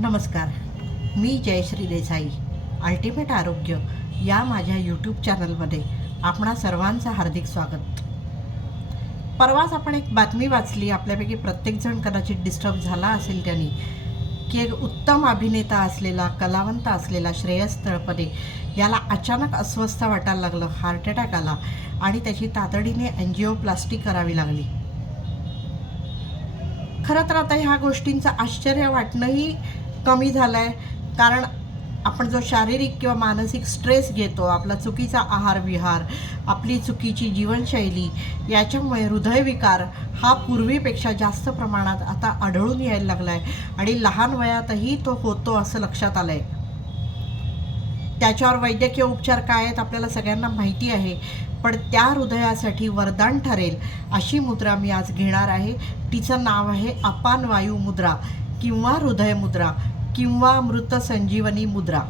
नमस्कार. मी जयश्री देसाई अल्टिमेट आरोग्य या माझ्या यूट्यूब चॅनलमध्ये आपणा सर्वांचं हार्दिक स्वागत. परवाच आपण एक बातमी वाचली आपल्यापैकी प्रत्येकजण कदाचित डिस्टर्ब झाला असेल त्यांनी. की एक उत्तम अभिनेता असलेला कलावंत असलेला श्रेयस तळपदे याला अचानक अस्वस्थ वाटायला लागलं हार्ट अटॅक आला आणि त्याची तातडीने अँजिओप्लास्टी करावी लागली. खरं तर आता ह्या गोष्टींचं आश्चर्य वाटणंही कमी झालं आहे कारण आपण जो शारीरिक किंवा मानसिक स्ट्रेस घेतो आपला चुकीचा आहार विहार आपली चुकीची जीवनशैली याच्यामुळे हृदयविकार हा पूर्वीपेक्षा जास्त प्रमाणात आता आढळून यायला लागला आहे आणि लहान वयातही तो होतो असं लक्षात आलं आहे त्याच्यावर वैद्यकीय उपचार काय आहेत आपल्याला सगळ्यांना माहिती आहे. पण त्या हृदयासाठी वरदान ठरेल अशी मुद्रा मी आज घेणार आहे. तिचं नाव आहे अपान वायू मुद्रा. किंवा हृदय मुद्रा किंवा मृत संजीवनी मुद्रा.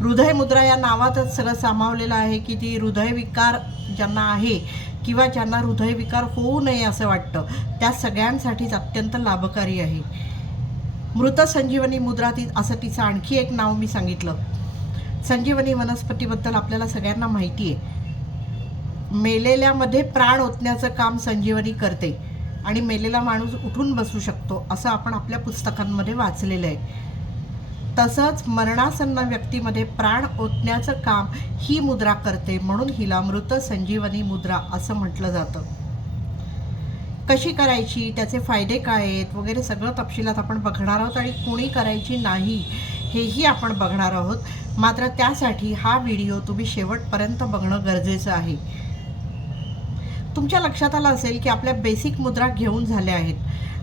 हृदय मुद्रा या नावातच सगळं सामावलेलं आहे की ती हृदयविकार ज्यांना आहे किंवा ज्यांना हृदयविकार होऊ नये असं वाटतं त्या सगळ्यांसाठीच अत्यंत लाभकारी आहे. मृत संजीवनी मुद्रा ती असं तिचं आणखी एक नाव मी सांगितलं. संजीवनी वनस्पतीबद्दल आपल्याला सगळ्यांना माहिती आहे. मेलेल्यामध्ये प्राण ओतण्याचं काम संजीवनी करते. आणि मेलेला माणूस उठून बसू शकतो असं आपण आपल्या पुस्तकांमध्ये वाचलेलं आहे. तसंच मरणासन्न व्यक्तीमध्ये प्राण ओतण्याचं काम ही मुद्रा करते म्हणून हिला मृत संजीवनी मुद्रा असं म्हटलं जातं. कशी करायची त्याचे फायदे काय आहेत वगैरे सगळं तपशिलात आपण बघणार आहोत आणि कुणी करायची नाही हेही आपण बघणार आहोत. मात्र त्यासाठी हा व्हिडिओ तुम्ही शेवटपर्यंत बघणं गरजेचं आहे. तुमच्या लक्षात आलं असेल की आपल्या बेसिक मुद्रा घेऊन झाल्या आहेत.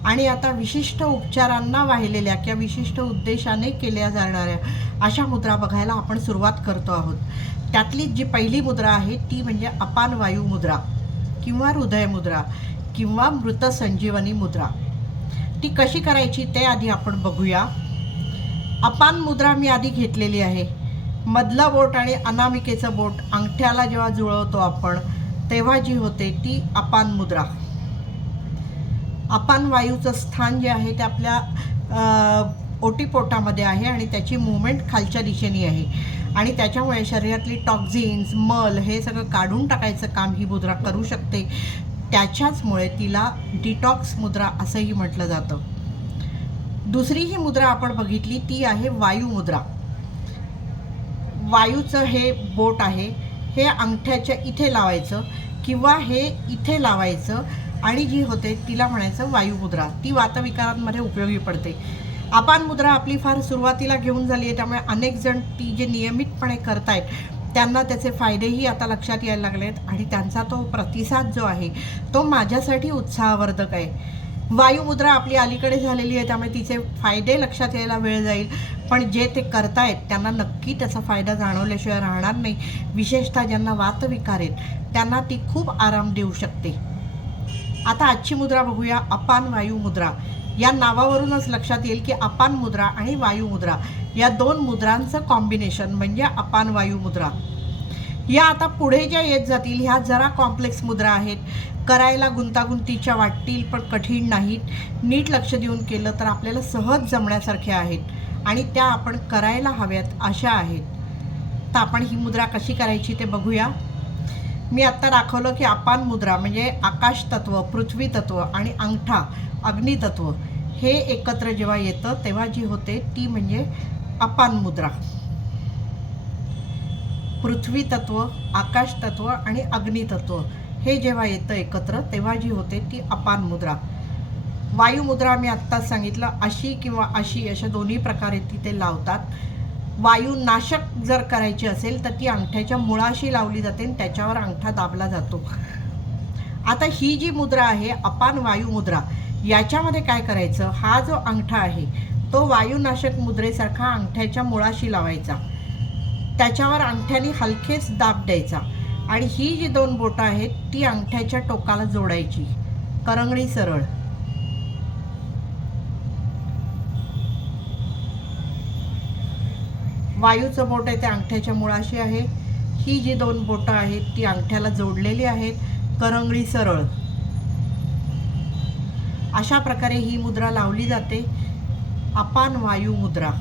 आणि आता विशिष्ट उपचारांना वाहिलेल्या किंवा विशिष्ट उद्देशाने केल्या जाणाऱ्या अशा मुद्रा बघायला आपण सुरुवात करतो आहोत. त्यातली जी पहिली मुद्रा आहे ती म्हणजे अपान वायू मुद्रा किंवा हृदय मुद्रा किंवा मृत संजीवनी मुद्रा. ती कशी करायची ते आधी आपण बघूया. अपान मुद्रा मी आधी घेतलेली आहे. मधलं बोट आणि अनामिकेचं बोट अंगठ्याला जेव्हा जुळवतो आपण तेव्हा जी होते ती अपान मुद्रा. अपान वायूचं स्थान जे आहे ते आपल्या ओटीपोटामध्ये आहे आणि त्याची मुवमेंट खालच्या दिशेने आहे. आणि त्याच्यामुळे शरीरातली टॉक्झिन्स मल हे सगळं काढून टाकायचं काम ही मुद्रा करू शकते. त्याच्याचमुळे तिला डिटॉक्स मुद्रा असंही म्हटलं जातं. दुसरी ही मुद्रा आपण बघितली ती आहे वायुमुद्रा वायूचं हे बोट आहे हे अंगठ्याच्या इथे लावायचं किंवा हे इथे लावायचं. आणि जी होते तिला म्हणायचं वायुमुद्रा ती वातविकारांमध्ये उपयोगी पडते. अपान मुद्रा आपली फार सुरुवातीला घेऊन झाली आहे त्यामुळे अनेक जण ती जे नियमितपणे करतायत त्यांना त्याचे फायदेही आता लक्षात यायला लागले आहेत. आणि त्यांचा तो प्रतिसाद जो आहे तो माझ्यासाठी उत्साहवर्धक आहे. वायुमुद्रा आपली अलीकडे झालेली आहे त्यामुळे तिचे फायदे लक्षात यायला वेळ जाईल. पण जे ते करतायत त्यांना नक्की त्याचा फायदा जाणवल्याशिवाय राहणार नाही. विशेषतः ज्यांना वातविकार आहेत त्यांना ती खूप आराम देऊ शकते. आता आजची मुद्रा बघूया अपान वायू मुद्रा. या नावावरूनच लक्षात येईल की अपान मुद्रा आणि वायू मुद्रा या दोन मुद्रांचं कॉम्बिनेशन म्हणजे अपान वायू मुद्रा. या आता पुढे ज्या येत जातील ह्या जरा कॉम्प्लेक्स मुद्रा आहेत. करायला गुंतागुंतीच्या वाटतील पण कठीण नाहीत. नीट लक्ष देऊन केलं तर आपल्याला सहज जमण्यासारख्या आहेत. आणि त्या आपण करायला हव्यात अशा आहेत. तर आपण ही मुद्रा कशी करायची ते बघूया. मी आत्ता दाखवलं की अपान मुद्रा म्हणजे आकाश तत्व पृथ्वी तत्व आणि अंगठा अग्नितत्व हे एकत्र जेव्हा येतं तेव्हा जी होते ती म्हणजे अपान मुद्रा. पृथ्वी तत्व आकाश तत्व आणि अग्नितत्व हे जेव्हा येतं एकत्र तेव्हा जी होते ती अपान मुद्रा. वायुमुद्रा मी आत्ताच सांगितलं अशी किंवा अशी अशा दोन्ही प्रकारे तिथे लावतात. वायुनाशक जर करायची असेल तर ती अंगठ्याच्या मुळाशी लावली जाते आणि त्याच्यावर अंगठा दाबला जातो. आता ही जी मुद्रा आहे अपान वायुमुद्रा याच्यामध्ये काय करायचं? हा जो अंगठा आहे तो वायुनाशक मुद्रेसारखा अंगठ्याच्या मुळाशी लावायचा. त्याच्यावर अंगठ्याने हलकेच दाब द्यायचा. आणि ही जी दोन बोटं आहेत ती अंगठ्याच्या टोकाला जोडायची. करंगळी सरळ. वायूचं बोट आहे ते अंगठ्याच्या मुळाशी आहे. ही जी दोन बोटं आहेत ती अंगठ्याला जोडलेली आहेत करंगळी सरळ. अशा प्रकारे ही मुद्रा लावली जाते. अपान वायू मुद्रा.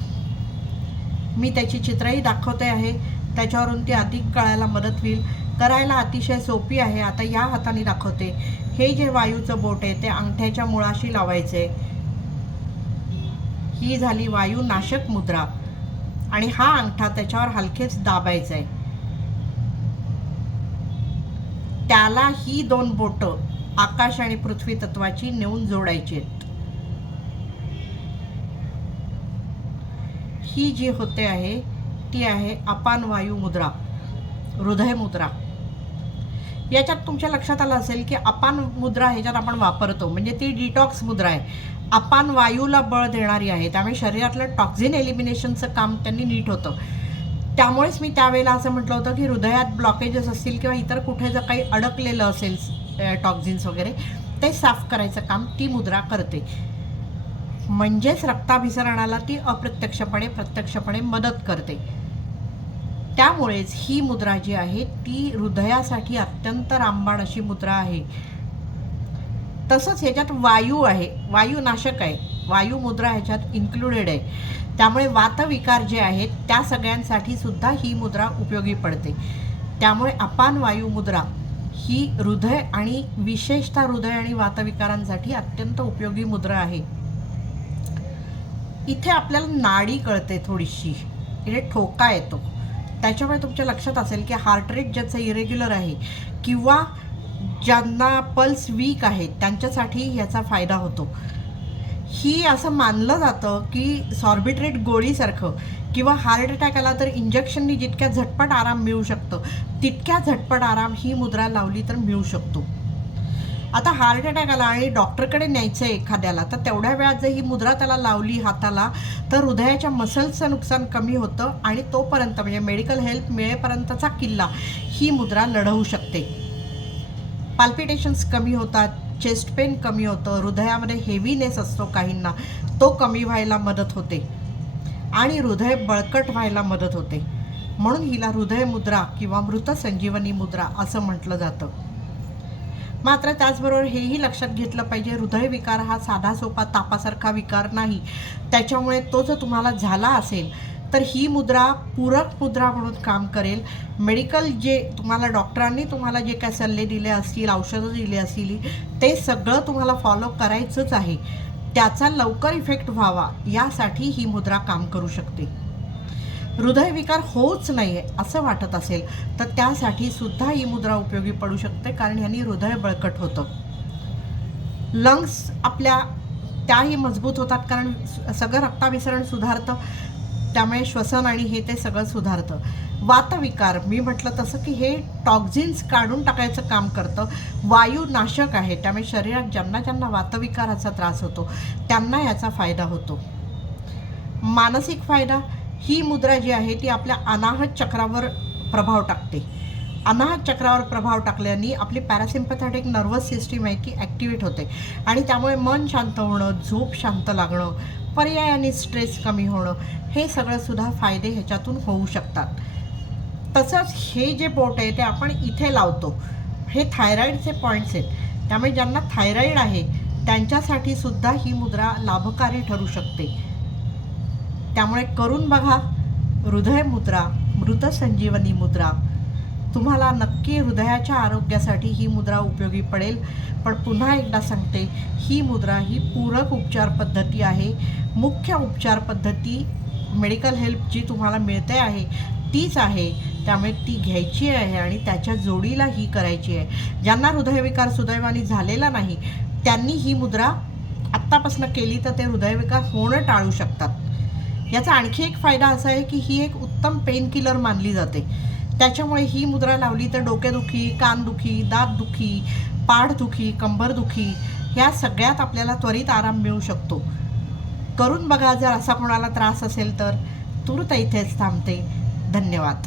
मी त्याची चित्रही दाखवते आहे. त्याच्यावरून ती अधिक कळायला मदत होईल. करायला अतिशय सोपी आहे. आता या हाताने दाखवते. हे जे वायूचं बोट आहे ते अंगठ्याच्या मुळाशी लावायचे ही झाली वायू नाशक मुद्रा. आणि हा अंगठा त्याच्यावर हलकेच दाबायचा आहे. त्याला ही दोन बोट आकाश आणि पृथ्वी तत्वाची नेऊन जोडायची आहेत. ही जी होते आहे ती आहे अपान वायू मुद्रा हृदय मुद्रा. याच्यात तुमच्या लक्षात आलं असेल की अपान मुद्रा ह्याच्यात आपण वापरतो म्हणजे ती डिटॉक्स मुद्रा आहे. अपान वायूला बळ देणारी आहे. त्यामुळे शरीरातलं टॉक्झिन एलिमिनेशनचं काम त्यांनी नीट होतं. त्यामुळेच मी त्यावेळेला असं म्हटलं होतं की हृदयात ब्लॉकेजेस असतील किंवा इतर कुठे जर काही अडकलेलं असेल टॉक्झिन्स वगैरे ते साफ करायचं काम ती मुद्रा करते. म्हणजेच रक्ताभिसरणाला ती अप्रत्यक्षपणे प्रत्यक्षपणे मदत करते. त्यामुळेच ही मुद्रा जी आहे ती हृदयासाठी अत्यंत रामबाण अशी मुद्रा आहे. तसंच ह्याच्यात वायू आहे. वायुनाशक आहे. वायू मुद्रा ह्याच्यात इन्क्लुडेड आहे. त्यामुळे वातविकार जे आहेत त्या सगळ्यांसाठी सुद्धा ही मुद्रा उपयोगी पडते. त्यामुळे अपान वायू मुद्रा ही हृदय आणि विशेषतः हृदय आणि वातविकारांसाठी अत्यंत उपयोगी मुद्रा आहे. इथे आपल्याला नाडी कळते थोडीशी. इथे ठोका येतो. त्याच्यामुळे तुमच्या लक्षात असेल की हार्ट रेट ज्याचं इरेग्युलर आहे किंवा ज्यांना पल्स वीक आहेत त्यांच्यासाठी याचा फायदा होतो. ही असं मानलं जातं की सॉर्बिट्रेट गोळीसारखं किंवा हार्ट अटॅक आला तर इंजेक्शननी जितक्या झटपट आराम मिळू शकतं तितक्या झटपट आराम ही मुद्रा लावली तर मिळू शकतो. आता हार्ट अटॅक आला आणि डॉक्टरकडे न्यायचं आहे एखाद्याला तर तेवढ्या वेळात जर ही मुद्रा त्याला लावली हाताला तर हृदयाच्या मसल्सचं नुकसान कमी होतं आणि तोपर्यंत म्हणजे मेडिकल हेल्प मिळेपर्यंतचा किल्ला ही मुद्रा लढवू शकते. पाल्पिटेशन्स कमी होतात चेस्ट पेन कमी होतं हृदयामध्ये हेवीनेस असतो काहींना. तो कमी व्हायला मदत होते. आणि हृदय बळकट व्हायला मदत होते. म्हणून हिला हृदय मुद्रा किंवा मृत संजीवनी मुद्रा असं म्हटलं जातं. मात्र त्याचबरोबर हेही लक्षात घेतलं पाहिजे हृदयविकार हा साधा सोपा तापासारखा विकार नाही. त्याच्यामुळे तो जर तुम्हाला झाला असेल तर ही मुद्रा पूरक मुद्रा म्हणून काम करेल. मेडिकल जे तुम्हाला डॉक्टरांनी तुम्हाला जे काय सल्ले दिले असतील औषधं दिली असतील ते सगळं तुम्हाला फॉलो करायचंच आहे. त्याचा लवकर इफेक्ट व्हावा यासाठी ही मुद्रा काम करू शकते. हृदयविकार होऊच नाही आहे असं वाटत असेल तर त्यासाठी सुद्धा ही मुद्रा उपयोगी पडू शकते कारण ह्यांनी हृदय बळकट होतं. लंग्स आपल्या त्याही मजबूत होतात कारण सगळं रक्ताभिसरण सुधारतं. त्यामुळे श्वसन आणि हे ते सगळं सुधारतं. वातविकार मी म्हटलं तसं की हे टॉक्झिन्स काढून टाकायचं काम करतं. वायुनाशक आहे त्यामुळे शरीरात ज्यांना ज्यांना वातविकाराचा त्रास होतो त्यांना याचा फायदा होतो. मानसिक फायदा ही मुद्रा जी आहे ती आपल्या अनाहत चक्रावर प्रभाव टाकते. अनाहत चक्रावर प्रभाव टाकल्याने आपली पॅरासिम्पथॅटिक नर्वस सिस्टीम आहे ती ॲक्टिवेट होते. आणि त्यामुळे मन शांत होणं झोप शांत लागणं पर्यायाने स्ट्रेस कमी होणं हे सगळं सुद्धा फायदे ह्याच्यातून होऊ शकतात. तसंच हे जे बोट आहे ते आपण इथे लावतो. हे थायरॉईडचे पॉईंट्स आहेत. त्यामुळे ज्यांना थायरॉईड आहे त्यांच्यासाठी सुद्धा ही मुद्रा लाभकारी ठरू शकते. त्यामुळे करून बघा हृदय मुद्रा मृत संजीवनी मुद्रा तुम्हाला नक्की हृदयाच्या आरोग्यासाठी ही मुद्रा उपयोगी पडेल. पण पुन्हा एकदा सांगते ही मुद्रा ही पूरक उपचार पद्धती आहे. मुख्य उपचार पद्धती मेडिकल हेल्प जी तुम्हाला मिळते आहे तीच आहे. त्यामुळे ती घ्यायची आहे आणि त्याच्या जोडीला ही करायची आहे. ज्यांना हृदयविकार सुदैवाने झालेला नाही त्यांनी ही मुद्रा आत्तापासून केली तर ते हृदयविकार होणं टाळू शकतात. याचा आणखी एक फायदा असा आहे की ही एक उत्तम पेन किलर मानली जाते. त्याच्यामुळे ही मुद्रा लावली तर डोकेदुखी कानदुखी दातदुखी पाठदुखी कंबरदुखी ह्या सगळ्यात आपल्याला त्वरित आराम मिळू शकतो. करून बघा जर असा कोणाला त्रास असेल तर. तूर्त इथेच थांबते. धन्यवाद.